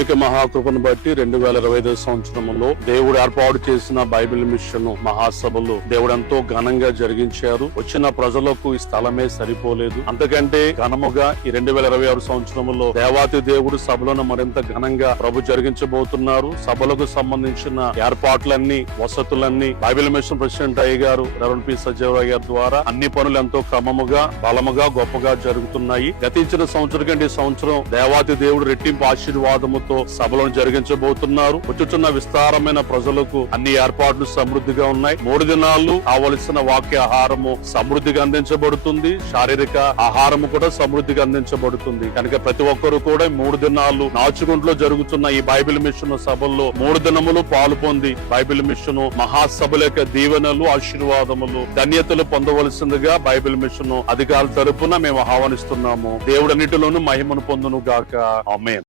దేవునికి మహాకృపను బట్టి 2025 సంవత్సరంలో దేవుడు ఏర్పాటు చేసిన బైబిల్ మిషన్ మహాసభలు దేవుడు ఎంతో ఘనంగా జరిగించారు. వచ్చిన ప్రజలకు ఈ స్థలమే సరిపోలేదు. అంతకంటే ఘనముగా ఈ 2026 సంవత్సరంలో దేవాతి దేవుడు సభలను మరింత ఘనంగా ప్రభు జరిగించబోతున్నారు. సభలకు సంబంధించిన ఏర్పాట్లన్నీ, వసతులన్నీ బైబిల్ మిషన్ ప్రెసిడెంట్ అయ్య గారు రెవరెండ్ పి. సజ్జయరావు గారి ద్వారా అన్ని పనులు ఎంతో క్రమముగా, బలముగా, గొప్పగా జరుగుతున్నాయి. గతించిన సంవత్సరం కంటే ఈ సంవత్సరం దేవాతి దేవుడు రెట్టింపు ఆశీర్వాదముతో సభలను జరిగించబోతున్నారు. వచ్చుచున్న విస్తారమైన ప్రజలకు అన్ని ఏర్పాట్లు సమృద్ధిగా ఉన్నాయి. 3 దినాలు కావలసిన వాక్య ఆహారము సమృద్ధిగా అందించబడుతుంది. శారీరక ఆహారము కూడా సమృద్ధిగా అందించబడుతుంది. కనుక ప్రతి ఒక్కరు కూడా 3 దినాలు నాచుగుంట్లో జరుగుతున్న ఈ బైబిల్ మిషన్ సభల్లో 3 దినములు పాలు పొంది బైబిల్ మిషన్ మహాసభల యొక్క దీవెనలు, ఆశీర్వాదములు, ధన్యతలు పొందవలసిందిగా బైబిల్ మిషన్ అధికారుల తరపున మేము ఆహ్వానిస్తున్నాము. దేవుడన్నిటిలోనూ మహిమను పొందును గాక. ఆమేన్.